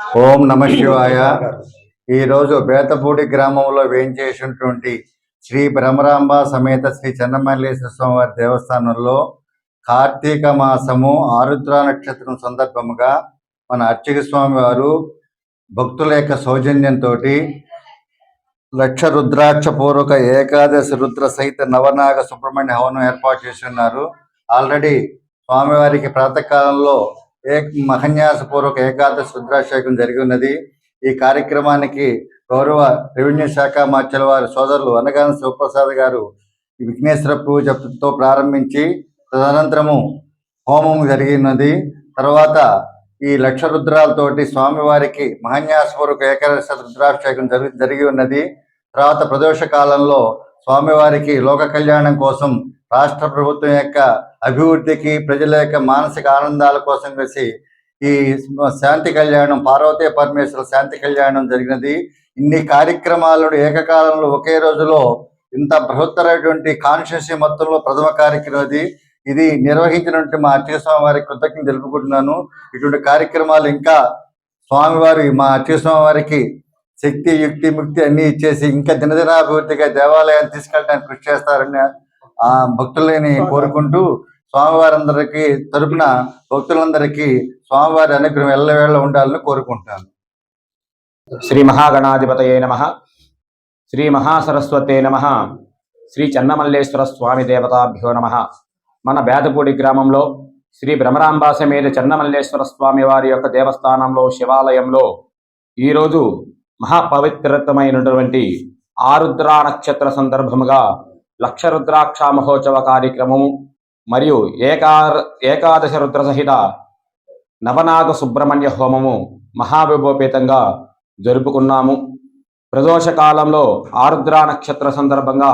ఓం నమ శివాయ. ఈరోజు బేతపూడి గ్రామంలో వేయించేసినటువంటి శ్రీ భ్రమరాంబ సమేత శ్రీ చెన్నమల్లేశ్వర స్వామివారి దేవస్థానంలో కార్తీక మాసము ఆరుద్ర నక్షత్రం సందర్భముగా మన అర్చక స్వామి వారు భక్తుల యొక్క సౌజన్యంతో లక్ష రుద్రాక్ష పూర్వక ఏకాదశి రుద్ర సహిత నవనాగ సుబ్రహ్మణ్య హవనం ఏర్పాటు చేసి ఉన్నారు. ఆల్రెడీ స్వామివారికి ప్రాతకాలంలో మహన్యాసపూర్వక ఏకాదశి రుద్రాభిషేకం జరిగి ఉన్నది. ఈ కార్యక్రమానికి గౌరవ రెవెన్యూ శాఖ మార్చల వారి సోదరులు అనగాన శివప్రసాద్ గారు విఘ్నేశ్వర పూజతో ప్రారంభించి తదనంతరము హోమం జరిగినది. తర్వాత ఈ లక్ష రుద్రాలతోటి స్వామివారికి మహన్యాసపూర్వక ఏకాదశి రుద్రాభిషేకం జరిగి ఉన్నది. తర్వాత ప్రదోష కాలంలో స్వామివారికి లోక కళ్యాణం కోసం రాష్ట్ర ప్రభుత్వం యొక్క అభివృద్ధికి ప్రజల యొక్క మానసిక ఆనందాల కోసం కలిసి ఈ శాంతి కళ్యాణం పార్వతీ పరమేశ్వర శాంతి కళ్యాణం జరిగినది. ఇన్ని కార్యక్రమాలను ఏకకాలంలో ఒకే రోజులో ఇంత బృహత్తరమైనటువంటి కాన్స్టిట్యూన్సీ మొత్తంలో ప్రథమ కార్యక్రమం ఇది నిర్వహించినటువంటి మా అర్చక స్వామి వారికి కృతజ్ఞతలు తెలుపుకుంటున్నాను. ఇటువంటి కార్యక్రమాలు ఇంకా స్వామివారి మా అర్చక స్వామి వారికి శక్తి యుక్తి ముక్తి అన్ని ఇచ్చేసి ఇంకా దినదినాభివృద్ధిగా దేవాలయాన్ని తీసుకెళ్ళడానికి కృషి చేస్తారని ఆ భక్తులని కోరుకుంటూ స్వామివారందరికీ తరపున భక్తులందరికీ స్వామివారి అనుగ్రహం ఎల్లవేళ ఉండాలని కోరుకుంటాను. శ్రీ మహాగణాధిపతయే నమః. శ్రీ మహాసరస్వతే నమః. శ్రీ చెన్నమల్లేశ్వర స్వామి దేవతాభ్యో నమః. మన బేతపూడి గ్రామంలో శ్రీ భ్రమరాంబ సమేత చెన్నమల్లేశ్వర స్వామి వారి యొక్క దేవస్థానంలో శివాలయంలో ఈరోజు మహాపవిత్రతమైనటువంటి ఆరుద్ర నక్షత్ర సందర్భముగా లక్ష రుద్రాక్ష మహోత్సవ కార్యక్రమము మరియు ఏకాదశ రుద్ర సహిత నవనాగ సుబ్రహ్మణ్య హోమము మహావైభవపేతంగా జరుపుకున్నాము. ప్రదోష కాలంలో ఆరుద్ర నక్షత్ర సందర్భంగా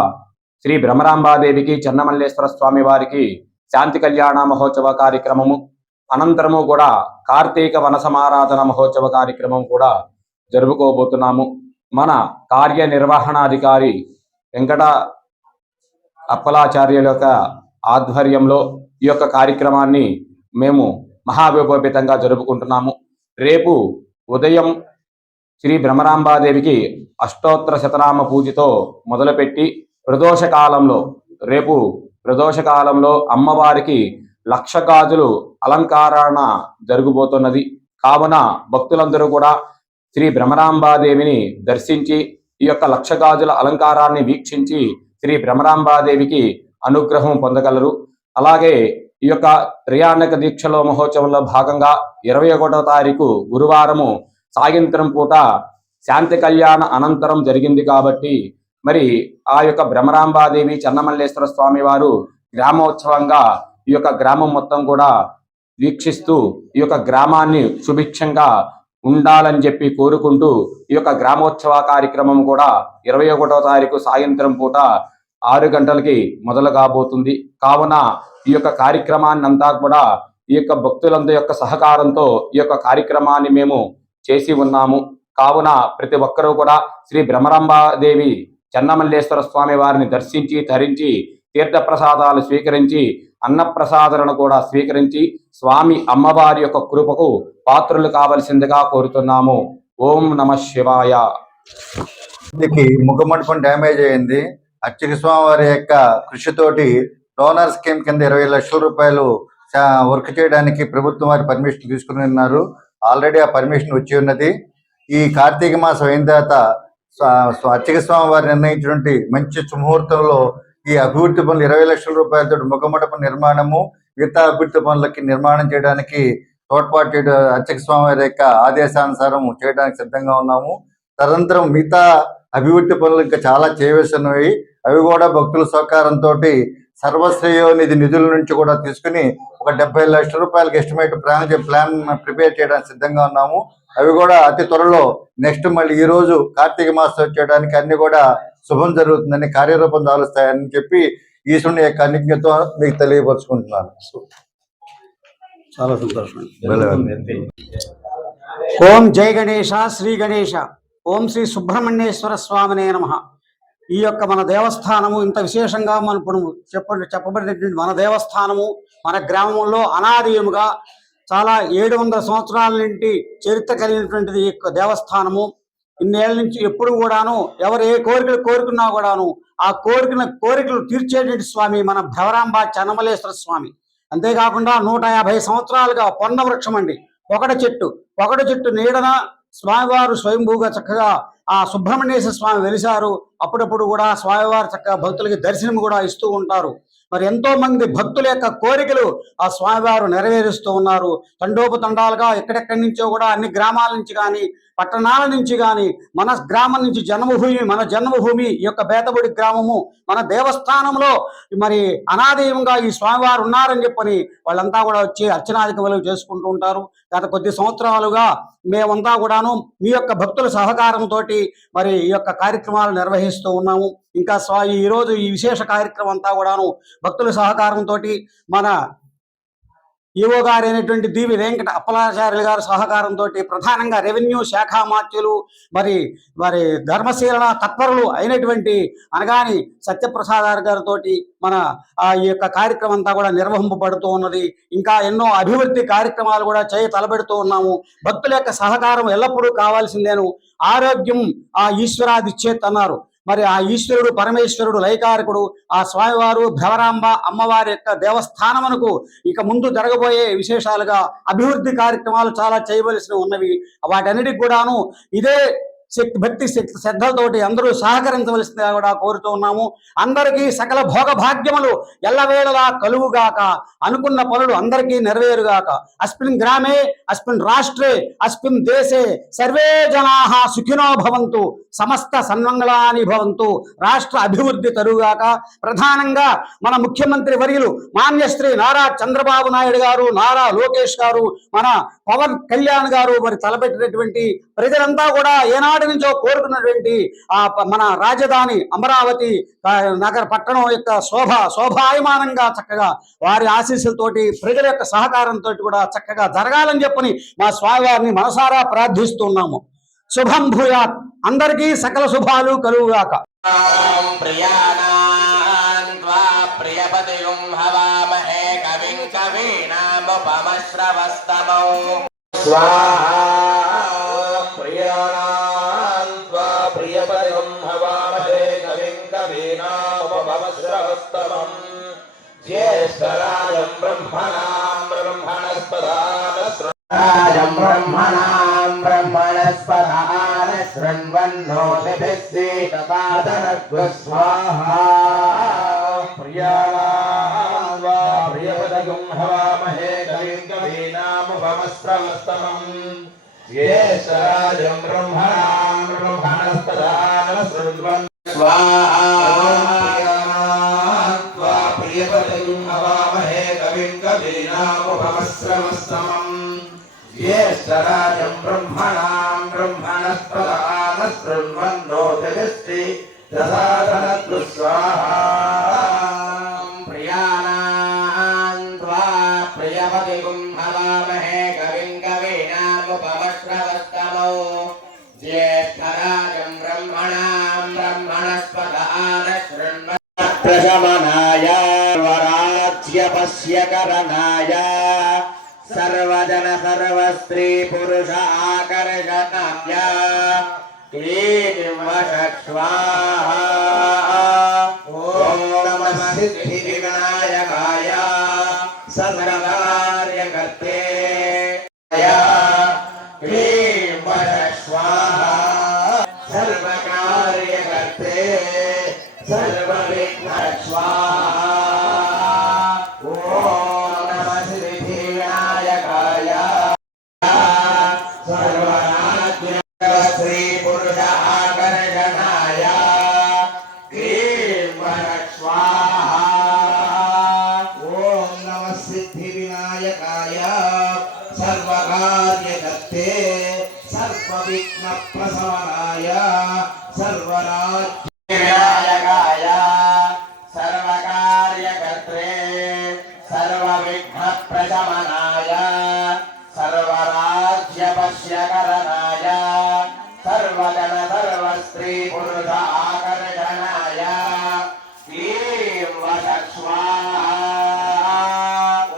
శ్రీ భ్రమరాంబాదేవికి చెన్నమల్లేశ్వర స్వామి వారికి శాంతి కళ్యాణ మహోత్సవ కార్యక్రమము అనంతరము కూడా కార్తీక వన సమారాధన మహోత్సవ కార్యక్రమం కూడా జరుపుకోబోతున్నాము. మన కార్యనిర్వహణాధికారి వెంకట అప్పలాచార్యుల యొక్క ఆధ్వర్యంలో ఈ యొక్క కార్యక్రమాన్ని మేము మహావైభవపేతంగా జరుపుకుంటున్నాము. రేపు ఉదయం శ్రీ భ్రమరాంబాదేవికి అష్టోత్తర శతనామ పూజతో మొదలుపెట్టి రేపు ప్రదోష కాలంలో అమ్మవారికి లక్ష గాజులు అలంకారణ జరగబోతున్నది. కావున భక్తులందరూ కూడా శ్రీ భ్రమరాంబాదేవిని దర్శించి ఈ యొక్క లక్ష గాజుల అలంకారాన్ని వీక్షించి శ్రీ భ్రమరాంబాదేవికి అనుగ్రహం పొందగలరు. అలాగే ఈ యొక్క త్రియాణక దీక్షలో మహోత్సవంలో భాగంగా 21వ తారీఖు గురువారము సాయంత్రం పూట శాంతి కళ్యాణ అనంతరం జరిగింది కాబట్టి మరి ఆ యొక్క భ్రమరాంబాదేవి చెన్నమల్లేశ్వర స్వామి వారు గ్రామోత్సవంగా ఈ యొక్క గ్రామం మొత్తం కూడా వీక్షిస్తూ ఈ యొక్క గ్రామాన్ని సుభిక్షంగా ఉండాలని చెప్పి కోరుకుంటూ ఈ యొక్క గ్రామోత్సవ కార్యక్రమం కూడా 21వ తారీఖు సాయంత్రం పూట 6 గంటలకి మొదలు కాబోతుంది. కావున ఈ యొక్క కార్యక్రమాన్ని అంతా కూడా ఈ యొక్క భక్తులందరి యొక్క సహకారంతో ఈ యొక్క కార్యక్రమాన్ని మేము చేసి ఉన్నాము. కావున ప్రతి ఒక్కరూ కూడా శ్రీ భ్రమరాంబాదేవి చెన్నమల్లేశ్వర స్వామి వారిని దర్శించి ధరించి తీర్థప్రసాదాలు స్వీకరించి అన్నప్రసాదలను కూడా స్వీకరించి స్వామి అమ్మవారి యొక్క కృపకు పాత్రులు కావలసిందిగా కోరుతున్నాము. ఓం నమ శివాయ. ముఖమండపం డ్యామేజ్ అయింది. అర్చక స్వామి వారి యొక్క కృషితోటి డోనర్ స్కీమ్ కింద 20 లక్షల రూపాయలు వర్క్ చేయడానికి ప్రభుత్వం వారి పర్మిషన్ తీసుకుని ఉన్నారు. ఆల్రెడీ ఆ పర్మిషన్ వచ్చి ఉన్నది. ఈ కార్తీక మాసం అయిన తర్వాత అర్చక స్వామి వారు నిర్ణయించినటువంటి మంచి సుముహూర్తంలో ఈ అభివృద్ధి పనులు 20 లక్షల రూపాయలతో ముఖమండపం నిర్మాణము మిగతా అభివృద్ధి పనులకి నిర్మాణం చేయడానికి తోడ్పాటు చేయడం అర్చక స్వామి వారి యొక్క ఆదేశానుసారం చేయడానికి సిద్ధంగా ఉన్నాము. తదనంతరం మిగతా అభివృద్ధి పనులు ఇంకా చాలా చేయవలసినవి. అవి కూడా భక్తుల సహకారంతో సర్వశ్రేయోనిధి నిధుల నుంచి కూడా తీసుకుని ఒక 70 లక్షల రూపాయలకి ఎస్టిమేట్ ప్లాన్ ప్రిపేర్ చేయడానికి సిద్ధంగా ఉన్నాము. అవి కూడా అతి త్వరలో నెక్స్ట్ మళ్ళీ ఈ రోజు కార్తీక మాసం వచ్చేయడానికి అన్ని కూడా శుభం జరుగుతుందని కార్యరూపం దాలుస్తాయని చెప్పి ఈశ్వరుని యొక్క అనుజ్ఞతో మీకు తెలియపరుచుకుంటున్నాను. చాలా సంతోషం. ఓం జై గణేశ, శ్రీ గణేశ. ఓం శ్రీ సుబ్రహ్మణ్యేశ్వర స్వామినే నమః. ఈ యొక్క మన దేవస్థానము ఇంత విశేషంగా మనం ఇప్పుడు చెప్పబడినటువంటి మన దేవస్థానము మన గ్రామంలో అనాదీయముగా చాలా 700 సంవత్సరాల నుండి చరిత్ర కలిగినటువంటిది ఈ యొక్క దేవస్థానము. ఇన్నేళ్ల నుంచి ఎప్పుడు కూడాను ఎవరు ఏ కోరికలు కోరుకున్నా కూడాను ఆ కోరికలు తీర్చేటువంటి స్వామి మన భ్రవరాంబ చెన్నమల్లేశ్వర స్వామి. అంతేకాకుండా 150 సంవత్సరాలుగా పొండ వృక్షం అండి, పొగడ చెట్టు నీడన స్వామివారు స్వయంభూగా చక్కగా ఆ సుబ్రహ్మణ్యేశ్వర స్వామి వెలిశారు. అప్పుడప్పుడు కూడా స్వామివారు చక్కగా భక్తులకి దర్శనం కూడా ఇస్తూ ఉంటారు. మరి ఎంతో మంది భక్తుల యొక్క కోరికలు ఆ స్వామివారు నెరవేరుస్తూ ఉన్నారు. తండోపతండాలుగా ఎక్కడెక్కడి నుంచో కూడా అన్ని గ్రామాల నుంచి కానీ పట్టణాల నుంచి కానీ మన గ్రామం నుంచి మన జన్మభూమి ఈ యొక్క బేతబడి గ్రామము మన దేవస్థానంలో మరి అనాదీయంగా ఈ స్వామివారు ఉన్నారని చెప్పని వాళ్ళంతా కూడా వచ్చి అర్చనాధికములు చేసుకుంటూ ఉంటారు. గత కొద్ది సంవత్సరాలుగా మేమంతా కూడాను మీ యొక్క భక్తుల సహకారంతో మరి ఈ యొక్క కార్యక్రమాలు నిర్వహిస్తూ ఉన్నాము. ఇంకా ఈరోజు ఈ విశేష కార్యక్రమం అంతా కూడాను భక్తుల సహకారంతో మన ఈవో గారు అయినటువంటి దీవి వెంకట అప్పలాచార్యులు గారి సహకారంతో ప్రధానంగా రెవెన్యూ శాఖ మాత్యులు మరి ధర్మశీలన తత్పరులు అయినటువంటి అనగాని సత్యప్రసాద్ గారితో మన ఈ యొక్క కార్యక్రమం అంతా కూడా నిర్వహింపబడుతూ ఉన్నది. ఇంకా ఎన్నో అభివృద్ధి కార్యక్రమాలు కూడా తలపెడుతూ ఉన్నాము. భక్తుల యొక్క సహకారం ఎల్లప్పుడూ కావాల్సిందేను. ఆరోగ్యం ఆ ఈశ్వరాదిచ్చేత్ అన్నారు. మరి ఆ ఈశ్వరుడు పరమేశ్వరుడు లయకారకుడు ఆ స్వామివారు భ్రవరాంబ అమ్మవారి యొక్క దేవస్థానమునకు ఇక ముందు జరగబోయే విశేషాలుగా అభివృద్ధి కార్యక్రమాలు చాలా చేయవలసినవి ఉన్నవి. వాటన్నిటికి కూడాను ఇదే భక్తి శ్రద్ధలతోటి అందరూ సహకరించవలసిందిగా కూడా కోరుతూ ఉన్నాము. అందరికీ సకల భోగ భాగ్యములు ఎల్లవేళలా కలుగుగాక, అనుకున్న పనులు అందరికీ నెరవేరుగాక. అస్మిన్ గ్రామే అస్మిన్ రాష్ట్రే అస్మిన్ దేశే సర్వే జనాః సుఖినో భవంతు, సమస్త సన్మంగళాని భవంతు. రాష్ట్ర అభివృద్ధి తరుగాక. ప్రధానంగా మన ముఖ్యమంత్రి వర్యులు మాన్యశ్రీ నారా చంద్రబాబు నాయుడు గారు, నారా లోకేష్ గారు, మన పవన్ కళ్యాణ్ గారు మరి తలపెట్టినటువంటి ప్రజలంతా కూడా ఏనాడు నుంచో కోరుకున్నటువంటి మన రాజధాని అమరావతి నగర పట్టణం యొక్క శోభాయమానంగా చక్కగా వారి ఆశీస్సులతోటి ప్రజల యొక్క సహకారంతో కూడా చక్కగా జరగాలని చెప్పని మా స్వామివారిని మనసారా ప్రార్థిస్తున్నాము. శుభం భూయాత్. అందరికీ సకల శుభాలు కలుగుగాక. ज्येष्ठराजं ब्रह्मणस्पदान शृण्वन्नोतिभिः सीदसादनग्रः स्वाहा प्रियाणां वा प्रियपदगुं हवामहे कविं कवीनामुपमस्रवस्तमम् ज्येष्ठराजं ब्रह्मणस्पदान शृण्वन् स्वाहा प्रियपदगुं हवामहे कविं कवीनामुपमस्रवस्तमम् ज्येष्ठराजं ब्रह्मणस्पदान शृण्वन्नोतिभिः स्वाहा प्रियाणां त्वा प्रियपदिगुं हवामहे कविं कवीनामुपमश्रवस्तमौ ज्येष्ठराजं ब्रह्मणस्पदान शृण्वन्नप्रशमनाय वराज्यपस्य करणाय सर्वजन सर्वस्त्री पुरुष आकर्षणाय क्लीं वषक्ष्वाहा ॐ नमः सिद्धिविनायकाय सर्वकार्यकर्ते क्लीं वषक्ष्वाहा सर्वकार्यकर्ते सर्वविघ्नस्वाहा श्री पुरुष आकर्षणाय क्लीं वरक्ष्वाहा ॐ नमः सिद्धिविनायकाय सर्वकार्यकर्ते सर्वविघ्नप्रशमनाय सर्वराज्यविनायकाय सर्वकार्यकर्त्रे सर्वविघ्नप्रशमनाय सर्वराज्यपश्यकरणाय सर्वजन सर्वस्त्री पुरुष आकर्षणाय क्लीं वषक्ष्वाहा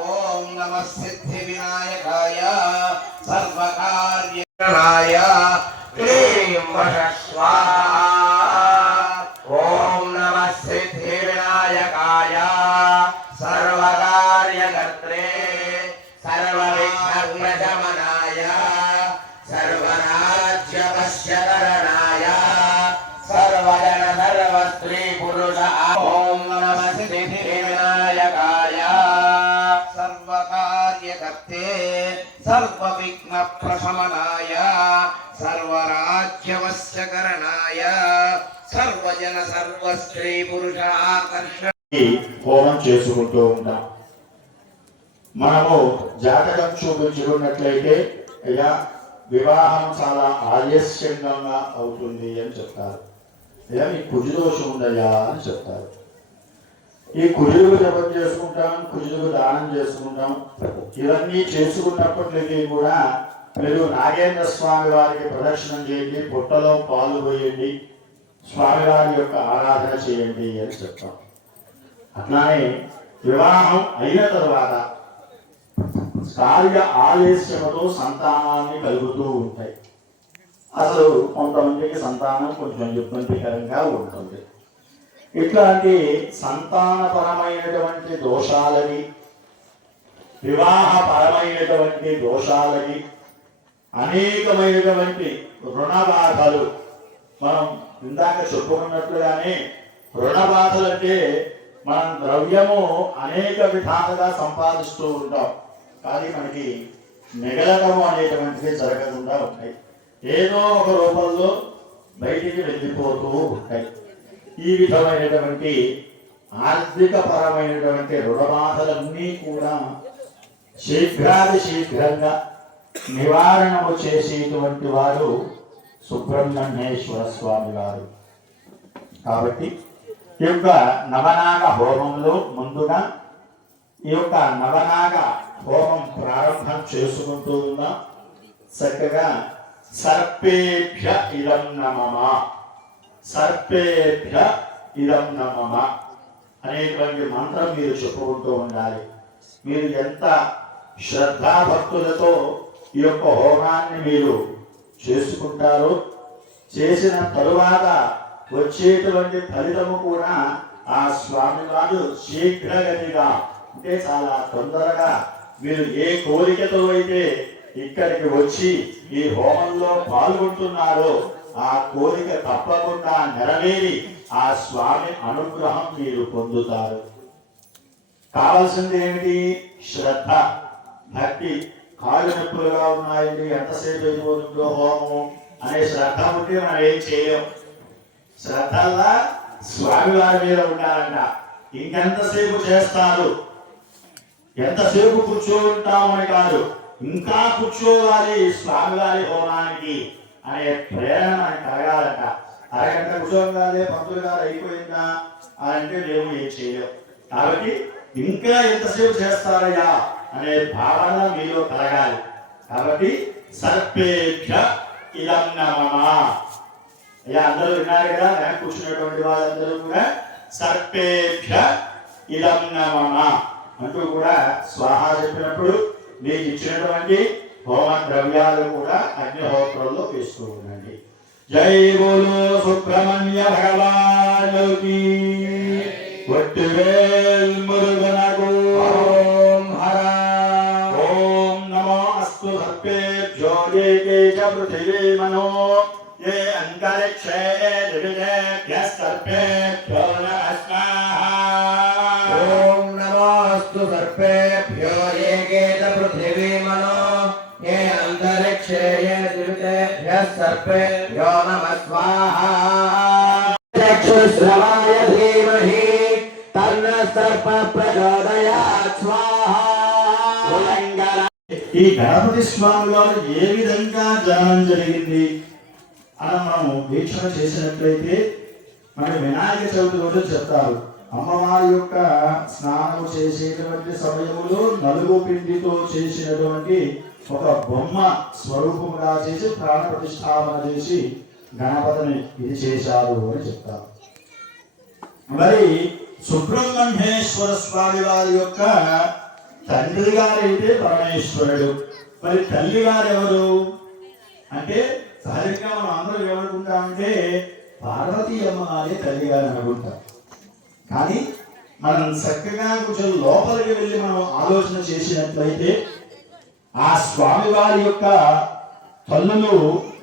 ॐ नमः सिद्धिविनायकाय क्लीं वष स्वाहा। ॐ नमः सिद्धिविनायकाय सर्वकार्यकर्त्रे सर्वविघ्नप्रशमनाय सर्वराज्यवश्यकरणाय सर्वजन सर्वस्त्री पुरुष। ॐ नमः सिद्धिविनायकाय सर्वकार्यकर्ते सर्वविघ्नप्रशमनाय सर्वराज्यवश्यकरणाय सर्वजन सर्वस्त्री पुरुष आकर्षण హోమం చేసుకుంటూ ఉంటాం. మనము జాతకం చూపించుకున్నట్లయితే అయ్యా వివాహం చాలా ఆలస్యంగా అవుతుంది అని చెప్తారు. అయ్యా ఈ కుజు దోషం ఉందయ్యా అని చెప్తారు. ఈ కుజులకు జపం చేసుకుంటాం, కుజులకు దానం చేసుకుంటాం. ఇవన్నీ చేసుకున్నప్పటికీ కూడా మీరు నాగేంద్ర స్వామి వారికి ప్రదక్షిణం చేయండి, పుట్టలో పాలు పోయండి, స్వామివారి యొక్క ఆరాధన చేయండి అని చెప్తాం. అట్లానే వివాహం అయిన తర్వాత కార్య ఆలస్యముతో సంతానాన్ని కలుగుతూ ఉంటాయి. అసలు కొంతమందికి సంతానం కొంచెం ఇబ్బందికరంగా ఉంటుంది. ఇట్లాంటి సంతానపరమైనటువంటి దోషాలని, వివాహపరమైనటువంటి దోషాలని, అనేకమైనటువంటి రుణ బాధలు, మనం ఇందాక చెప్పుకున్నట్లుగానే రుణ బాధలు అంటే మనం ద్రవ్యము అనేక విధాలుగా సంపాదిస్తూ ఉంటాం, కానీ మనకి మిగలటము అనేటువంటిది జరగకుండా ఉంటాయి. ఏదో ఒక రూపంలో బయటికి వెళ్ళిపోతూ ఉంటాయి. ఈ విధమైనటువంటి ఆర్థిక పరమైనటువంటి రుణ బాధలన్నీ కూడా శీఘ్రంగా నివారణము చేసేటువంటి వారు సుబ్రహ్మణ్యేశ్వర స్వామి వారు. కాబట్టి ఈ యొక్క నవనాగ హోమంలో ముందుగా ఈ యొక్క నవనాగ హోమం ప్రారంభం చేసుకుంటూ ఉన్నాం. చక్కగా సర్పేభ్య ఇదం నమః, సర్పేభ్య ఇదం నమః అనేటువంటి మంత్రం మీరు చెప్పుకుంటూ ఉండాలి. మీరు ఎంత శ్రద్ధాభక్తులతో ఈ యొక్క హోమాన్ని మీరు చేసుకుంటారో, చేసిన తరువాత వచ్చేటువంటి ఫలితము కూడా ఆ స్వామి వారు శీఘ్రగతిగా అంటే చాలా తొందరగా మీరు ఏ కోరికతో అయితే ఇక్కడికి వచ్చి ఈ హోమంలో పాల్గొంటున్నారో ఆ కోరిక తప్పకుండా నెరవేరి ఆ స్వామి అనుగ్రహం మీరు పొందుతారు. కావాల్సింది ఏమిటి? శ్రద్ధ, భక్తి. కాళ్ళు నొప్పులుగా ఉన్నాయండి, ఎంతసేపు అయిపోతుందో హోమం అనే శ్రద్ధ ఉంటే మనం ఏం చేయం. శ్రద్ధల్లా స్వామి వారి మీద ఉండాలంట. ఇంకెంతసేపు చేస్తారు, ఎంతసేపు కూర్చోంటామని కాదు, ఇంకా కూర్చోవాలి స్వామివారి హోమానికి అనే ప్రేరణ మనకి కలగాలంట. అరగంట కూర్చోగానే పంతులు గారు అయిపోయిందా అని అంటే మేము ఏం చేయలేం. కాబట్టి ఇంకా ఎంతసేపు చేస్తారయ్యా అనే భావన మీలో కలగాలి. కాబట్టి సర్పేభ్య ఇదం నమః. అయ్యా అందరూ విన్నారు కదా, వెనక కూర్చున్నటువంటి వాళ్ళందరూ కూడా సర్పేభ్య ఇదం నమః అంటూ కూడా స్వాహా చెప్పినప్పుడు మీకు ఇచ్చినటువంటి హోమ ద్రవ్యాలు కూడా అగ్నిహోత్రంలో వేస్తూ ఉండండి. జై బోలో సుబ్రహ్మణ్య భగవానుకి. వట్టివేల్ మురుగనకు. ఓం హర. ఓం నమో అస్తు సర్పేభ్యో ఏకే చ పృథివీ మనో ये अंतरिक्षे दिविजेभ्यः सर्पेभ्यो नमः स्वाहा। ॐ नमोऽस्तु सर्पेभ्यो एके च पृथिवी मनो ये अन्तरिक्षे ये दिविजेभ्यः सर्पेभ्यो नमः स्वाहा। चक्षुश्रवाय धीमहि तन्नः सर्पः प्रचोदयात् स्वाहा। ఈ గణపతి స్వామి వారు ఏ విధంగా జనం జరిగింది అలా మనము వీక్షణ చేసినట్లయితే మన వినాయక చవితి రోజు చెప్తారు. అమ్మవారి యొక్క స్నానం చేసేటువంటి సమయంలో నలుగు పిండితో చేసినటువంటి ఒక బొమ్మ స్వరూపంగా చేసి ప్రాణ ప్రతిష్టాపన చేసి గణపతిని ఇది చేశారు అని చెప్తారు. మరి సుబ్రహ్మణ్యేశ్వర స్వామి వారి యొక్క తండ్రి గారైతే పరమేశ్వరుడు, మరి తల్లి గారు ఎవరు అంటే సహజంగా మనం అందరం ఏమనుకుంటామంటే పార్వతీ అమ్మ అనే తల్లిగా అనుకుంటాం. కానీ మనం చక్కగా కొంచెం లోపలికి వెళ్ళి మనం ఆలోచన చేసినట్లయితే ఆ స్వామివారి యొక్క తల్లులు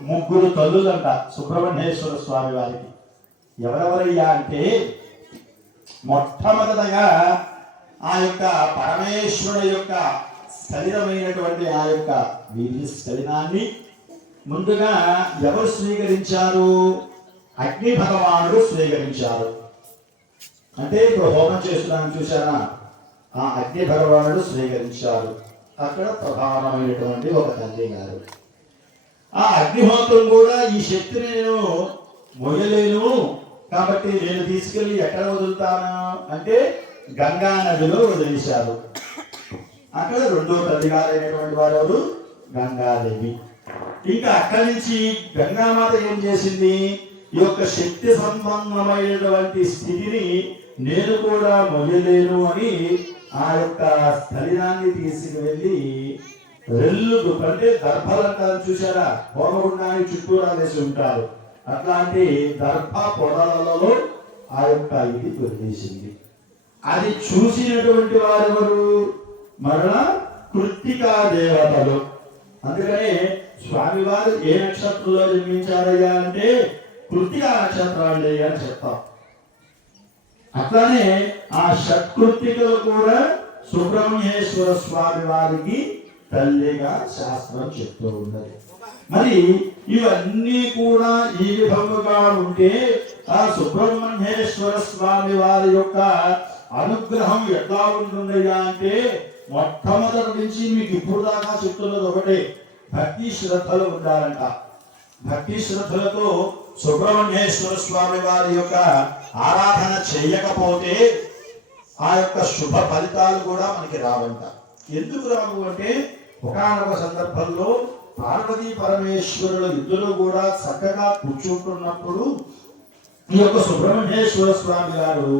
3 తల్లులంట సుబ్రహ్మణ్యేశ్వర స్వామి వారికి. ఎవరెవరయ్యా అంటే మొట్టమొదటగా ఆ యొక్క పరమేశ్వరుడు యొక్క శరీరమైనటువంటి ఆ యొక్క వీర్య శరీరాన్ని ముందుగా ఎవరు స్వీకరించారు? అగ్ని భగవానుడు స్వీకరించారు. అంటే ఇప్పుడు హోమం చేస్తున్నాను చూసారా, ఆ అగ్ని భగవానుడు స్వీకరించారు. అక్కడ ప్రధానమైనటువంటి ఒక తల్లి గారు. ఆ అగ్నిహోత్రం కూడా ఈ శక్తిని నేను మొయ్యలేను కాబట్టి నేను తీసుకెళ్లి ఎక్కడ వదులుతాను అంటే గంగా నదిలో వదిలేశారు. అక్కడ 2వ తల్లి గారైనటువంటి వారు ఎవరు? గంగాదేవి. ఇంకా అక్కడి నుంచి గంగామాత ఏం చేసింది? ఈ యొక్క శక్తి సంబంధమైనటువంటి స్థితిని నేను కూడా మొయ్యలేను అని ఆ యొక్క శరీరాన్ని తీసుకువెళ్ళి రెల్లు అంటే దర్భలంటారు చూసారా, హోమగుండానికి చుట్టూరా వేసి ఉంటారు, అట్లాంటి దర్భ పొడలలో ఆ యొక్క ఇది వదిలేసింది. అది చూసినటువంటి వారెవరు? మరలా కృత్తికా దేవతలు. అందుకనే స్వామివారు ఏ నక్షత్రంలో జన్మించారయ్యా అంటే కృత్తికా నక్షత్రాలు అని చెప్తాం. అట్లానే ఆ షట్కృత్తికలు కూడా సుబ్రహ్మణ్యేశ్వర స్వామి వారికి తల్లిగా శాస్త్రం చెప్తూ ఉన్నది. మరి ఇవన్నీ కూడా ఈ విధముగా ఉంటే ఆ సుబ్రహ్మణ్యేశ్వర స్వామి వారి యొక్క అనుగ్రహం ఎట్లా ఉంటుందయ్యా అంటే మొట్టమొదటి నుంచి మీకు ఇప్పుడు దాకా చెప్తున్నది ఒకటే, భక్తి శ్రద్ధలు ఉండాలంట. భక్తి శ్రద్ధలతో సుబ్రహ్మణ్యేశ్వర స్వామి వారి యొక్క ఆరాధన చేయకపోతే ఆ యొక్క శుభ ఫలితాలు కూడా మనకి రావంట. ఎందుకు రావు అంటే ఒకానొక సందర్భంలో పార్వతీ పరమేశ్వరులు ఇద్దరు కూడా చక్కగా కూర్చుంటున్నప్పుడు ఈ యొక్క సుబ్రహ్మణ్యేశ్వర స్వామి గారు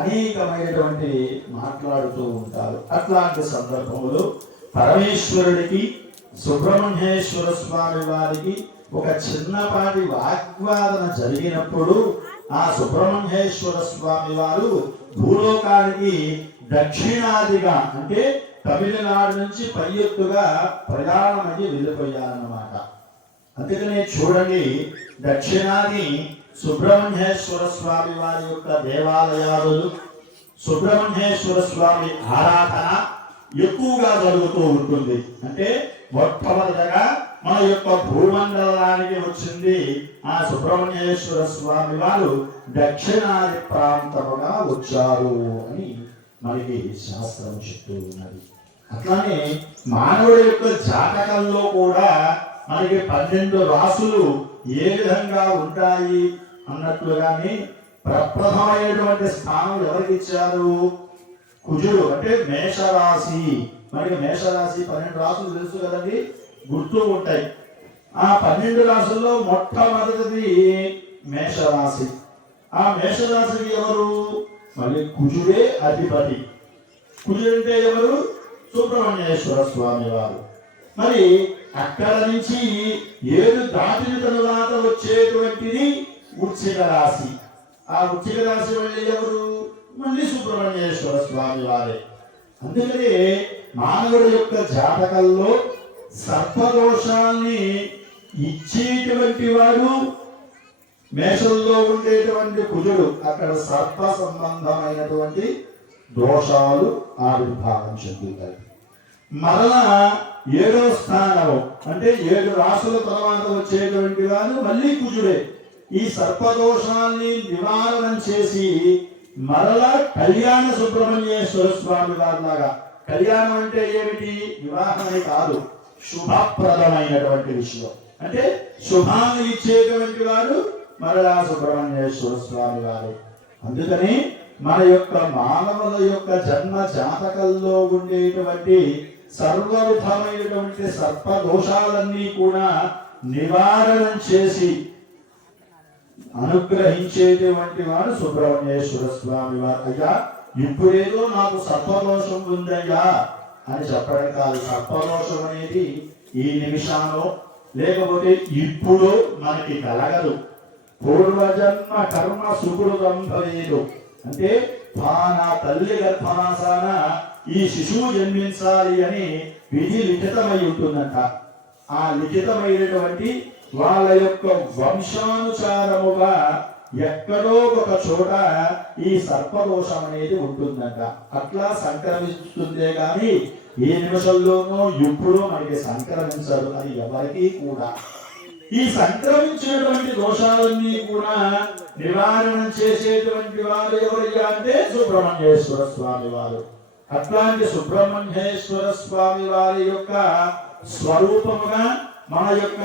అనేకమైనటువంటి మాట్లాడుతూ ఉంటారు. అట్లాంటి సందర్భంలో పరమేశ్వరుడికి సుబ్రహ్మణ్యేశ్వర స్వామి వారికి ఒక చిన్నపాటి వాగ్వాదన జరిగినప్పుడు ఆ సుబ్రహ్మణ్యేశ్వర స్వామి వారు భూలోకానికి దక్షిణాదిగా అంటే తమిళనాడు నుంచి పై ఎత్తుగా ప్రయాణమయ్యి వెళ్ళిపోయారన్నమాట. అందుకనే చూడండి, దక్షిణాది సుబ్రహ్మణ్యేశ్వర స్వామి వారి యొక్క దేవాలయాలు, సుబ్రహ్మణ్యేశ్వర స్వామి ఆరాధన ఎక్కువగా జరుగుతూ ఉంటుంది. అంటే మొట్టమొదటగా మన యొక్క భూమండలానికి వచ్చింది ఆ సుబ్రహ్మణ్యేశ్వర స్వామి వారు దక్షిణాది ప్రాంతముగా వచ్చారు అని మనకి శాస్త్రం చెప్తూ ఉన్నది. అట్లానే మానవుడి యొక్క జాతకంలో కూడా మనకి 12 రాసులు ఏ విధంగా ఉంటాయి అన్నట్లుగానే ప్రప్రథమైనటువంటి స్థానం ఎవరికి ఇచ్చారు? కుజుడు. అంటే మేషరాశి. మనకి మేషరాశి 12 రాసులు తెలుసు కదండి, గుర్తు ఉంటాయి. ఆ 12 రాశుల్లో మొట్టమొదటిది మేషరాశి. ఆ మేషరాశికి ఎవరు? మళ్ళీ కుజుడే అధిపతి. కుజుడు అంటే ఎవరు? సుబ్రహ్మణ్యేశ్వర స్వామి వారు. మరి అక్కడ నుంచి 7 దాటిన తరువాత వచ్చేటువంటిది వృశ్చిక రాశి. ఆ వృశ్చిక రాశి మళ్ళీ ఎవరు? మళ్ళీ సుబ్రహ్మణ్యేశ్వర స్వామి వారే. అందుకనే మానవుడి యొక్క జాతకంలో సర్పదోషాన్ని ఇచ్చేటువంటి వాడు మేషంలో ఉండేటువంటి కుజుడు. అక్కడ సర్ప సంబంధమైనటువంటి దోషాలు ఆవిర్భావం చెందుతాయి. మరలా 7వ స్థానం అంటే 7 రాసుల తర్వాత వచ్చేటువంటి వాడు మళ్ళీ కుజుడే. ఈ సర్పదోషాన్ని నివారణ చేసి మరలా కళ్యాణ సుబ్రహ్మణ్యేశ్వర స్వామి వారిలాగా. కళ్యాణం అంటే ఏమిటి? వివాహమే కాదు, శుభప్రదమైనటువంటి విషయం. అంటే శుభాన్ని ఇచ్చేటువంటి వాడు మరలా సుబ్రహ్మణ్యేశ్వర స్వామి వారు. అందుకని మన యొక్క మానవుల యొక్క జన్మ జాతకంలో ఉండేటువంటి సర్వ విధమైనటువంటి సర్పదోషాలన్నీ కూడా నివారణ చేసి అనుగ్రహించేటువంటి వాడు సుబ్రహ్మణ్యేశ్వర స్వామి వారు. అయ్యా ఇప్పుడేదో నాకు సర్పదోషం ఉందయ్యా అని చెప్పడం కాదు. సర్పదోషం అనేది ఈ నిమిషంలో లేకపోతే ఇప్పుడు మనకి కలగదు. పూర్వజన్మ కర్మ సుకృతం భవేదు అంటే నా తల్లి గర్భాసాన ఈ శిశువు జన్మించాలి అని విధి లిఖితమై ఉంటుందంట. ఆ లిఖితమైనటువంటి వాళ్ళ యొక్క వంశానుసారముగా ఎక్కడో ఒక చోట ఈ సర్పదోషం అనేది ఉంటుందంట. అట్లా సంక్రమిస్తుందే కానీ ఏ నిమిషంలోనూ ఎప్పుడూ మనకి సంక్రమించదు అది ఎవరికి కూడా. ఈ సంక్రమించినటువంటి దోషాలన్నీ కూడా నివారణ చేసేటువంటి వారు ఎవరిగా అంటే సుబ్రహ్మణ్యేశ్వర స్వామి వారు. అట్లాంటి సుబ్రహ్మణ్యేశ్వర స్వామి వారి యొక్క స్వరూపముగా మన యొక్క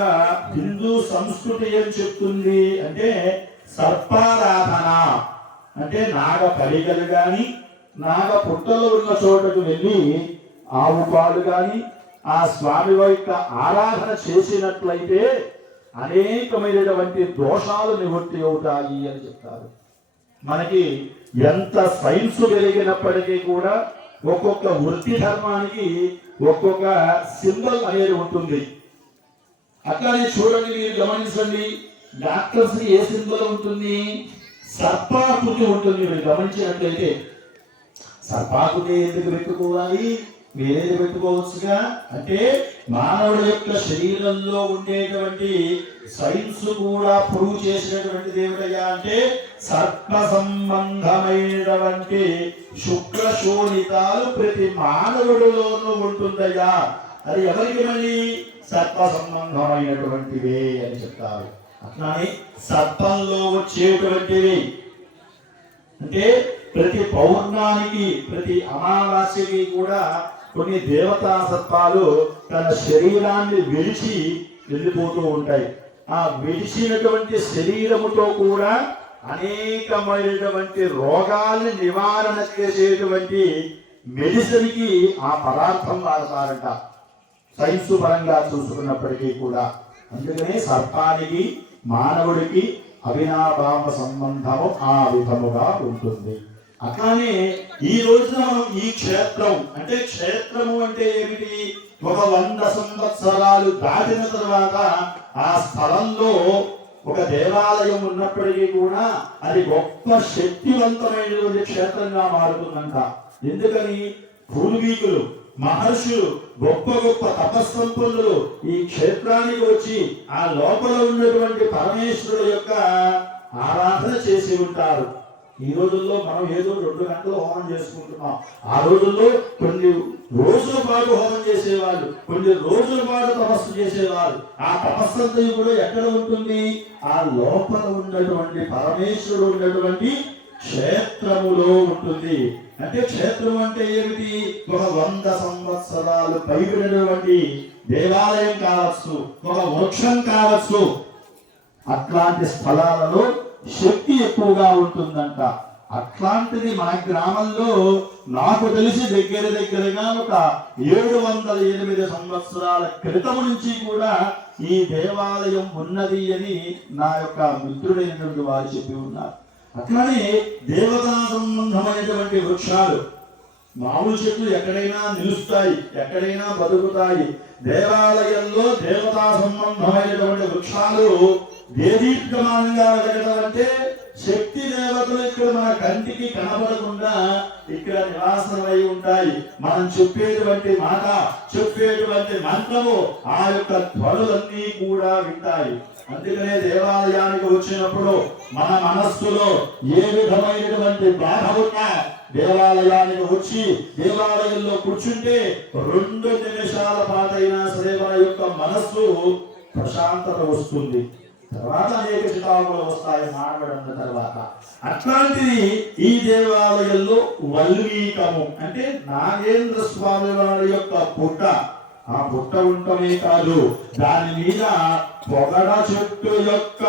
హిందూ సంస్కృతి ఏం చెప్తుంది అంటే సర్పారాధన అంటే నాగ పరిగలు గాని నాగ పుట్టలు ఉన్న చోటకు వెళ్ళి ఆవు పాలు గాని ఆ స్వామి యొక్క ఆరాధన చేసినట్లయితే అనేకమైనటువంటి దోషాలు నివృత్తి అవుతాయి అని చెప్తారు. మనకి ఎంత సైన్స్ పెరిగినప్పటికీ కూడా ఒక్కొక్క వృత్తి ధర్మానికి ఒక్కొక్క సింబల్ అనేది ఉంటుంది. అట్లానే చూడండి, మీరు గమనించండి, డాక్టర్స్ ఏ సింబల్ ఉంటుంది? సర్పాకృతి ఉంటుంది. మీరు గమనించినట్లయితే సర్పాకృతి ఎందుకు పెట్టుకోవాలి? వేరేది పెట్టుకోవచ్చుగా. అంటే మానవుడి యొక్క శరీరంలో ఉండేటువంటి సైన్స్ కూడా ప్రూవ్ చేసినటువంటిది ఏమిటయ్యా అంటే సర్ప సంబంధమైనటువంటి శుక్ర శోణితాలు ప్రతి మానవుడిలోనూ ఉంటుందయ్యా. అది ఎవరికి మళ్ళీ సర్ప సంబంధమైనటువంటివే అని చెప్తారు. అట్లానే సర్పంలో వచ్చేటువంటివి అంటే ప్రతి పౌర్ణానికి ప్రతి అమావాస్యకి కూడా కొన్ని దేవతా సర్పాలు తన శరీరాన్ని విడిచి వెళ్ళిపోతూ ఉంటాయి. ఆ విడిచినటువంటి శరీరముతో కూడా అనేకమైనటువంటి రోగాల్ని నివారణ చేసేటువంటి మెడిసిన్ కి ఆ పదార్థం వాడతారంట సైన్స్ పరంగా చూసుకున్నప్పటికీ కూడా. అందుకనే సర్పానికి మానవుడికి అవినాభావ సంబంధము ఆ విధముగా ఉంటుంది. అట్లానే ఈ రోజున మనం ఈ క్షేత్రం అంటే క్షేత్రము అంటే ఏమిటి? ఒక 100 సంవత్సరాలు దాటిన తర్వాత ఆ స్థలంలో ఒక దేవాలయం ఉన్నప్పటికీ కూడా అది గొప్ప శక్తివంతమైనటువంటి క్షేత్రంగా మారుతుందంట. ఎందుకని? పూర్వీకులు మహర్షులు గొప్ప గొప్ప తపస్సంపన్నులు ఈ క్షేత్రానికి వచ్చి ఆ లోపల ఉన్నటువంటి పరమేశ్వరుడు యొక్క ఆరాధన చేసి ఉంటారు. ఈ రోజుల్లో మనం ఏదో 2 గంటలు హోమం చేసుకుంటున్నాం. ఆ రోజుల్లో కొన్ని రోజుల పాటు హోమం చేసేవాళ్ళు, కొన్ని రోజుల పాటు తపస్సు చేసేవాళ్ళు. ఆ తపస్సు అంతా కూడా ఎక్కడ ఉంటుంది? ఆ లోపల ఉన్నటువంటి పరమేశ్వరుడు ఉన్నటువంటి క్షేత్రములో ఉంటుంది. అంటే క్షేత్రం అంటే ఏమిటి? ఒక 100 సంవత్సరాలు పైబడినటువంటి దేవాలయం కావచ్చు, ఒక వృక్షం కావచ్చు. అట్లాంటి స్థలాలలో శక్తి ఎక్కువగా ఉంటుందంట. అట్లాంటిది మన గ్రామంలో నాకు తెలిసి దగ్గరగా ఒక 708 సంవత్సరాల క్రితం నుంచి కూడా ఈ దేవాలయం ఉన్నది అని నా యొక్క మిత్రుడైనటువంటి వారు చెప్పి ఉన్నారు. అట్లానే దేవతా సంబంధమైనటువంటి వృక్షాలు, మామూలు చెట్లు ఎక్కడైనా నిలుస్తాయి, ఎక్కడైనా బతుకుతాయి. దేవాలయంలో దేవతా సంబంధమైనటువంటి వృక్షాలు దేదీప్యమానంగా వెలగడం అంటే శక్తి దేవతలు ఇక్కడ మన కంటికి కనబడకుండా ఇక్కడ నివాసమై ఉంటాయి. మనం చెప్పేటువంటి మాట, చెప్పేటువంటి మంత్రము ఆ యొక్క ధ్వనులన్నీ కూడా వింటాయి. అందుకనే దేవాలయానికి వచ్చినప్పుడు మన మనస్సులో ఏ విధమైనటువంటి బాధ ఉన్నా దేవాలయానికి వచ్చి దేవాలయంలో కూర్చుంటే 2 నిమిషాల పాటైనా సరే మన యొక్క మనస్సు ప్రశాంతత వస్తుంది. తర్వాత అనేక చితాములు వస్తాయి మానవుడు తర్వాత. అట్లాంటిది ఈ దేవాలయంలో వల్లీకము అంటే నాగేంద్ర స్వామి వారి యొక్క పుట్ట. ఆ పుట్ట ఉండటమే కాదు, దాని మీద పొగడ చెట్టు యొక్క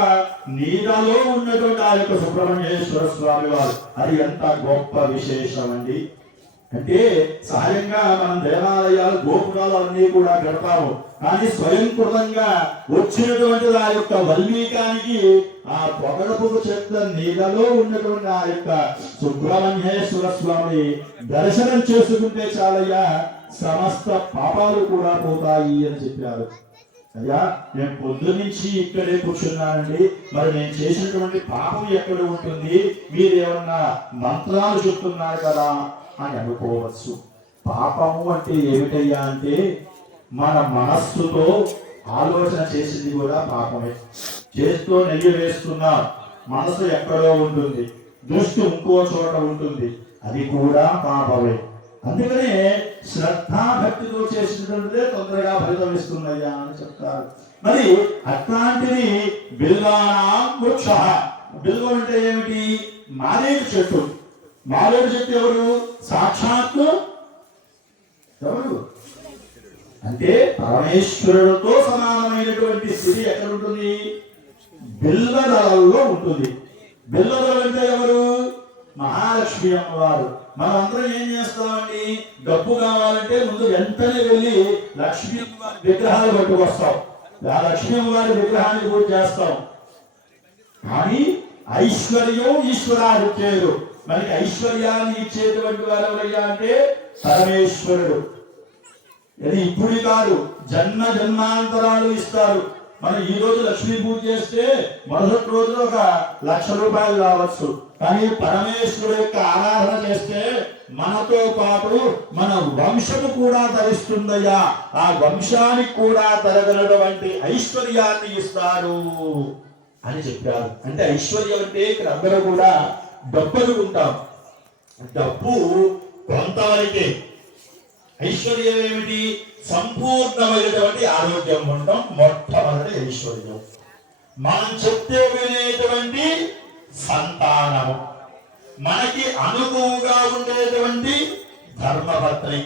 నీడలో ఉన్నటువంటి ఆ యొక్క సుబ్రహ్మణ్యేశ్వర స్వామి వారు. అది ఎంత గొప్ప విశేషం అండి. అంటే సహజంగా మనం దేవాలయాలు గోపురాలు అన్నీ కూడా గడపాము, కానీ స్వయంకృతంగా వచ్చినటువంటి ఆ యొక్క వల్మీకానికి ఆ పొగడపు చెట్ల నీడలో ఉన్నటువంటి ఆ యొక్క సుబ్రహ్మణ్యేశ్వర స్వామి దర్శనం చేసుకుంటే చాలయ్యా సమస్త పాపాలు కూడా పోతాయి అని చెప్పారు. అయ్యా నేను పొద్దు నుంచి ఇక్కడే కూర్చున్నానండి, మరి నేను చేసినటువంటి పాపం ఎక్కడ ఉంటుంది, మీరు ఏమన్నా మంత్రాలు చెప్తున్నారు కదా అని అనుకోవచ్చు. పాపము అంటే ఏమిటయ్యా అంటే మన మనస్సుతో ఆలోచన చేసింది కూడా పాపమే. చేతితో నెయ్యి వేస్తున్నా మనసు ఎక్కడో ఉంటుంది, దృష్టి ఇంకో చోట ఉంటుంది, అది కూడా పాపమే. అందుకనే శ్రద్ధాభక్తితో చేసినటువంటిదే తొందరగా ఫలితం ఇస్తుందయ్యా అని చెప్తారు. మరి అట్లాంటిది బిల్వానాం వృక్ష. బిల్వం అంటే ఏమిటి? మారేడు చెట్టు. మారేడు చెట్టు ఎవరు? సాక్షాత్తు ఎవరు అంటే పరమేశ్వరుడితో సమానమైనటువంటి స్థితి ఎక్కడ ఉంటుంది? బిల్వదళంలో ఉంటుంది. బిల్వదళం అంటే ఎవరు? మహాలక్ష్మి అమ్మవారు. మనం అందరం ఏం చేస్తామండి? డబ్బు కావాలంటే ముందు వెంటనే వెళ్ళి లక్ష్మీ అమ్మవారి విగ్రహాలు పట్టుకొస్తాం, ఆ లక్ష్మీ అమ్మవారి విగ్రహాన్ని పూజ చేస్తాం. కానీ ఐశ్వర్యం ఈశ్వరారుచేరు. మనకి ఐశ్వర్యాన్ని ఇచ్చేటువంటి వారు ఎవరయ్యా అంటే పరమేశ్వరుడు. ఇది ఇప్పుడు కాదు, జన్మ జన్మాంతరాలు ఇస్తారు. మనం ఈ రోజు లక్ష్మీ పూజ చేస్తే మరుసటి రోజు 1,00,000 రూపాయలు రావచ్చు. కానీ పరమేశ్వరుడు యొక్క ఆరాధన చేస్తే మనతో పాటు మన వంశము కూడా తరిస్తుందయ్యా. ఆ వంశానికి కూడా తరగనటువంటి ఐశ్వర్యాన్ని ఇస్తారు అని చెప్పారు. అంటే ఐశ్వర్యం అంటే ఇక్కడ అందరూ కూడా డబ్బు అనుకుంటాం. డబ్బు కొంతవరకే. ఐశ్వర్యం ఏమిటి? సంపూర్ణమైనటువంటి ఆరోగ్యం ఉండడం మొట్టమొదటి ఐశ్వర్యం. మనం చెప్తే వినేటువంటి సంతానము, మనకి అనుకువగా ఉండేటువంటి ధర్మపత్ని,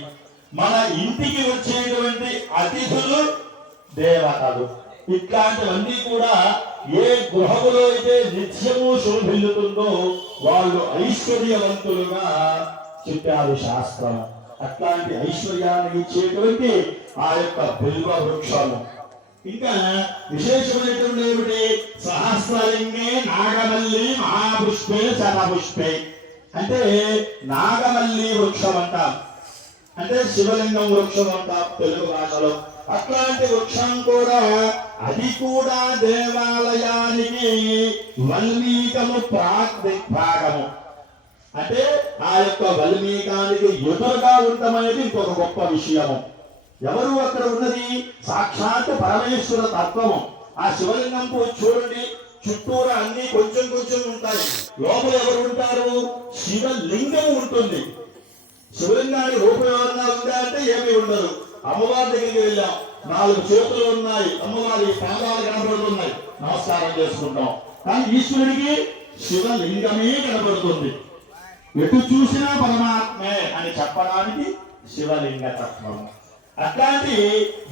మన ఇంటికి వచ్చేటువంటి అతిథులు దేవతలు. ఇట్లాంటివన్నీ కూడా ఏ గృహములో అయితే నిత్యము శోభిల్లుతుందో వాళ్ళు ఐశ్వర్యవంతులుగా చెప్పారు శాస్త్రం. అట్లాంటి ఐశ్వర్యాన్ని ఇచ్చేటువంటి ఆ యొక్క బిల్వ వృక్షము. ఇంకా విశేషమైనటువంటి ఏమిటి? సహస్రలింగే నాగమల్లి మహాపుష్పే శరపుష్పే. అంటే నాగమల్లి వృక్షం అంటాం, అంటే శివలింగం వృక్షం అంటాం తెలుగు భాషలో. అట్లాంటి వృక్షం కూడా అది కూడా దేవాలయానికి వల్మీకము ప్రాగ్దిగ్భాగము. అంటే ఆ యొక్క వల్మీకానికి ఎదురుగా ఉండమనేది ఇంకొక గొప్ప విషయము. ఎవరు అక్కడ ఉన్నది? సాక్షాత్ పరమేశ్వర తత్వము. ఆ శివలింగం చూడండి, చుట్టూరా అన్ని కొంచెం కొంచెం ఉంటాయి, లోపల ఎవరు ఉంటారు? శివలింగం ఉంటుంది. శివలింగానికి రూపం ఎవరన్నా ఉందా అంటే ఏమీ ఉండదు. అమ్మవారి దగ్గరికి వెళ్ళాం, 4 చేతులు ఉన్నాయి, అమ్మవారి పాదాలు కనబడుతున్నాయి, నమస్కారం చేసుకుంటాం. కానీ ఈశ్వరుడికి శివలింగమే కనబడుతుంది. ఎటు చూసినా పరమాత్మే అని చెప్పడానికి శివలింగ తత్వం. అట్లాంటి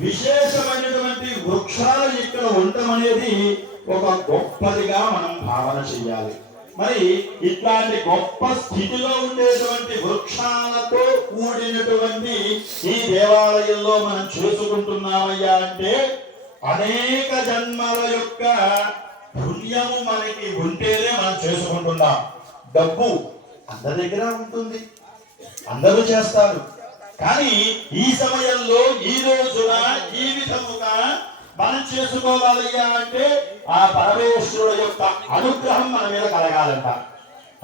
విశేషమైనటువంటి వృక్షాలు ఇక్కడ ఉండటం అనేది ఒక గొప్పదిగా మనం భావన చెయ్యాలి. మరి ఇట్లాంటి గొప్ప స్థితిలో ఉండేటువంటి వృక్షాలతో కూడినటువంటి ఈ దేవాలయంలో మనం చేసుకుంటున్నామయ్యా అంటే అనేక జన్మల యొక్క పుణ్యము మనకి ఉంటేనే మనం చేసుకుంటున్నాం. డబ్బు అందరి దగ్గర ఉంటుంది, అందరూ చేస్తారు. కానీ ఈ సమయంలో ఈ రోజున ఈ విధముగా మనం చేసుకోవాలయ్యా అంటే ఆ పరమేశ్వరుడు యొక్క అనుగ్రహం మన మీద కలగాలంట.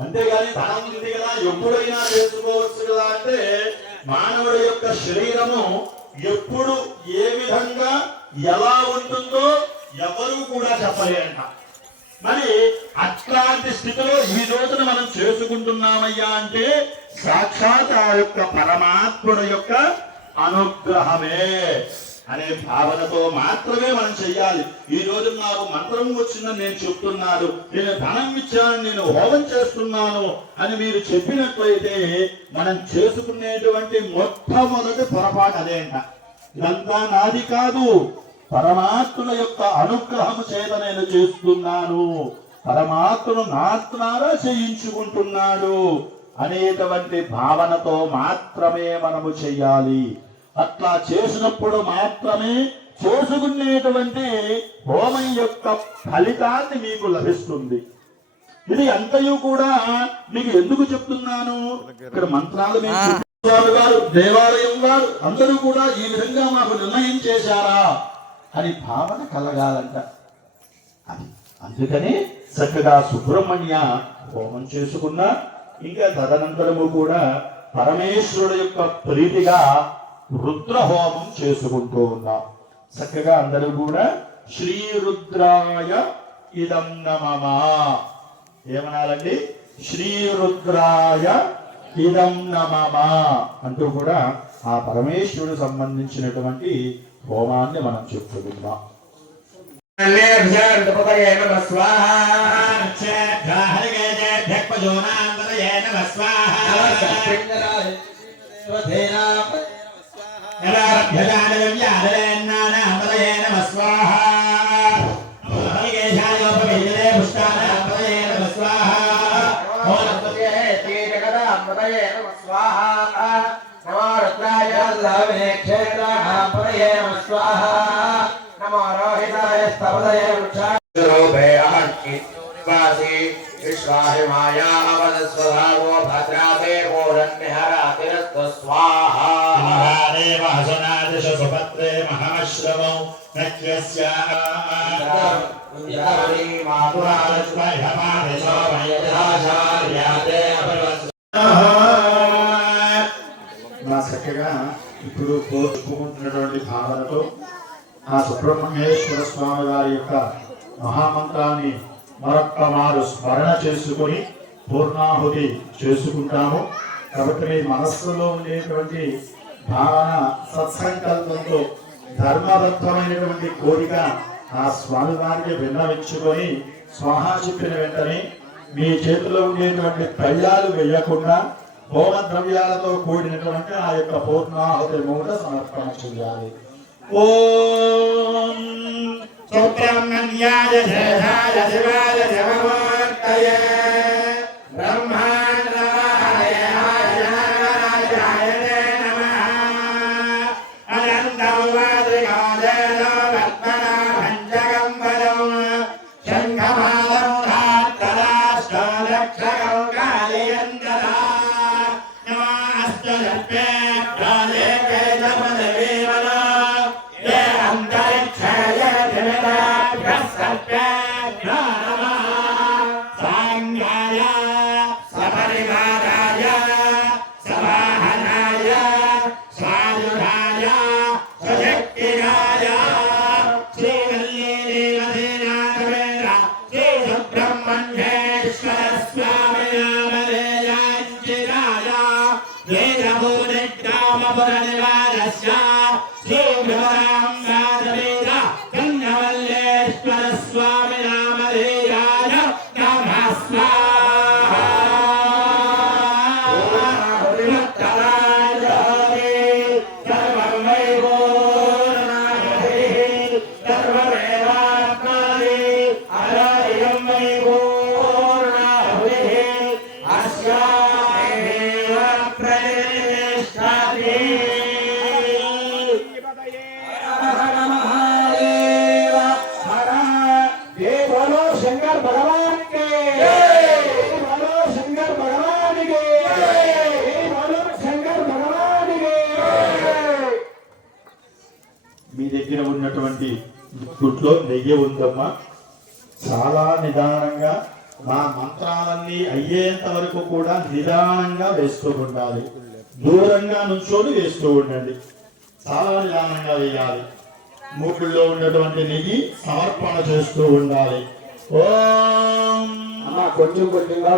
అంతేగాని ధనం ఉంది కదా ఎప్పుడైనా చేసుకోవచ్చు కదా అంటే మానవుడి యొక్క శరీరము ఎప్పుడు ఏ విధంగా ఎలా ఉంటుందో ఎవరు కూడా చెప్పలేరంట. మరి అట్లాంటి స్థితిలో ఈ రోజున మనం చేసుకుంటున్నామయ్యా అంటే సాక్షాత్ ఆ యొక్క పరమాత్ముడు యొక్క అనుగ్రహమే అనే భావనతో మాత్రమే మనం చెయ్యాలి. ఈ రోజు నాకు మంత్రం వచ్చిందని నేను చెప్తున్నాను, నేను ధనం ఇచ్చాను, నేను హోమం చేస్తున్నాను అని మీరు చెప్పినట్లయితే మనం చేసుకునేటువంటి మొట్టమొదటి పొరపాటు అదేంట. ఇదంతా నాది కాదు, పరమాత్ముల యొక్క అనుగ్రహం చేత నేను చేస్తున్నాను, పరమాత్మును నా ద్వారా చేయించుకుంటున్నాడు అనేటువంటి భావనతో మాత్రమే మనము చెయ్యాలి. అట్లా చేసినప్పుడు మాత్రమే చేసుకునేటువంటి హోమం యొక్క ఫలితాన్ని మీకు లభిస్తుంది. ఇది అంతయు కూడా మీకు ఎందుకు చెప్తున్నాను, ఇక్కడ మంత్రాలు గారు దేవాలయం వారు అందరూ కూడా ఈ విధంగా మాకు నిర్ణయం చేశారా అని భావన కలగాలంట. అది అందుకని చక్కగా సుబ్రహ్మణ్య హోమం చేసుకున్నా, ఇంకా తదనంతరము కూడా పరమేశ్వరుడు యొక్క ప్రీతిగా రుద్ర హోమం చేసుకుంటూ ఉన్నాం. చక్కగా అందరూ కూడా శ్రీ రుద్రాయ ఇదం నమః ఏమనాలండి? శ్రీ రుద్రాయ ఇదం నమః అంటూ కూడా ఆ పరమేశ్వరుడు సంబంధించినటువంటి హోమాన్ని మనం చెప్పుకుందాం. नमो रुद्राय क्षेत्रापदये नमः स्वाहा नमो रोहिताय स्तपदये वृक्षारूपे अहन्निवासी विश्वाहिमाया अवदस्वधावो भद्राते पूरन्निहरातिरस्तु स्वाहा महादेवासनादिश सुपत्रे महाश्रमो नक्यस्य చక్కగా ఇప్పుడు కోరుకుంటున్నటువంటి భావనతో ఆ సుబ్రహ్మణ్యేశ్వర స్వామి వారి యొక్క మహామంత్రాన్ని మరొక్క మారు స్మరణ చేసుకొని పూర్ణాహుతి చేసుకుంటాము. కాబట్టి మీ మనస్సులో ఉండేటువంటి భావన సత్సంకల్పంతో ధర్మబద్ధమైనటువంటి కోరిక ఆ స్వామి వారికి విన్నవించుకొని స్వాహా చెప్పిన వెంటనే మీ చేతిలో ఉండేటువంటి తైలాలు వేయకుండా హోమ ద్రవ్యాలతో కూడినటువంటి ఆ యొక్క పూర్ణాహుతి మూట సమర్పణ చేయాలి. ఓం సుబ్రహ్మణ్యాయ శేషాయ శివాయ శివమూర్తయే బ్రహ్మాండవాయ నారాయణాయ నమః అనంతవాదిగాదేన పద్మనాభంజగం వదం శంఖమాలం ధాత్తరాష్ట్రలక్షకం కాళయంతరా నమస్తజపే ప్రాణే కేశపదవేవన ఏ అంతరిక్షయ దినదాభ్యస్తప్యే నమః సాంగాయ సపరివారాయ సవాహనాయ స్వాయుధాయ సశక్తిరాయ శ్రీవల్లీదేవసేనాథవేద శ్రీ సుబ్రహ్మణ్యేశ్వర స్వామి నామధేయాంచిరాయ వేదభూనిగ్రామపురనివారస్య శ్రీ భ్రమరాంబాదవేద కన్యవల్లేశ్వర స్వామి నామధేయాయ నమః స్వాహా. शंकर भगवान के बोलो शंकर भगवान के बोलो शंकर भगवान के మీ దగ్గర ఉన్నటువంటి గుట్లో నెయ్యి ఉందమ్మా. చాలా నిదానంగా మా మంత్రాలన్నీ అయ్యేంత వరకు కూడా నిదానంగా వేస్తూ ఉండాలి. దూరంగా నుంచోని వేస్తూ ఉండండి. చాలా నిదానంగా వేయాలి. మూకుల్లో ఉన్నటువంటి నెయ్యి సమర్పణ చేస్తూ ఉండాలి. ఓం కొంచెం కొంచెంగా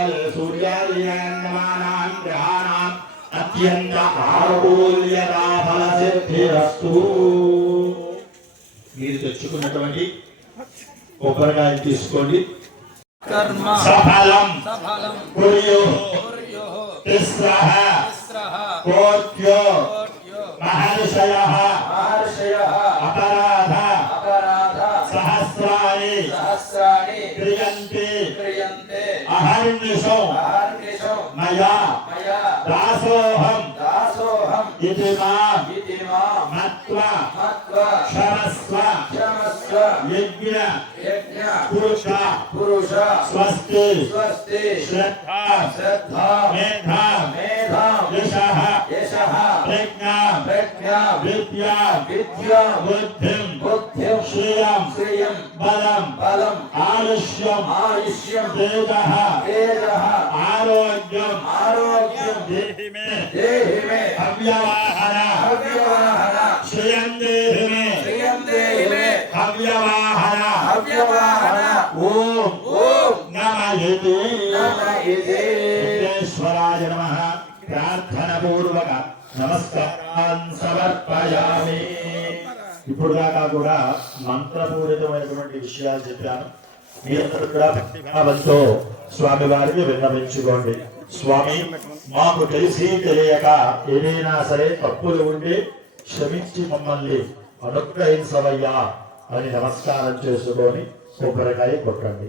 కాలే సూర్యాదీనాం గ్రహాణాం అత్యంత ఆనుకూల్యతా ఫల సిద్ధిరస్తు. మీరు తెచ్చుకున్నటువంటి కొబ్బరికాయలు తీసుకోండి. సఫలం కుర్యుః తిస్రః కోట్యో మహర్షయః అపరాధ సహస్రాణి క్రియంతే అహర్నిశో మయా దాసోహం ఇతి మాం మత్వా క్షమస్వ యజ్ఞ పురుష స్వస్తి శ్రద్ధా మేధా యశః ప్రజ్ఞా విద్యా బుద్ధిం శ్రియం బలం ఆయుష్యం తేజః ఆరోగ్యం దేహి మే అవ్యవహర శ్రియం దేహి మే అవ్యవహర ఓం నమః విఘ్నేశ్వరాయ నమః. ప్రార్థన పూర్వక నమస్కారాన్ సమర్పయామి. ఇప్పుడు దాకా కూడా మంత్రపూరితమైనటువంటి విషయాలు చెప్పాను. మీరందరూ కూడా భక్తిభావంతో స్వామి వారిని విన్నవించుకోండి. స్వామి, మాకు తెలిసి తెలియక ఏదైనా సరే తప్పులు ఉండి క్షమించి మమ్మల్ని అనుగ్రహించవయ్యా అని నమస్కారం చేసుకొని కొబ్బరికాయ కొట్టండి.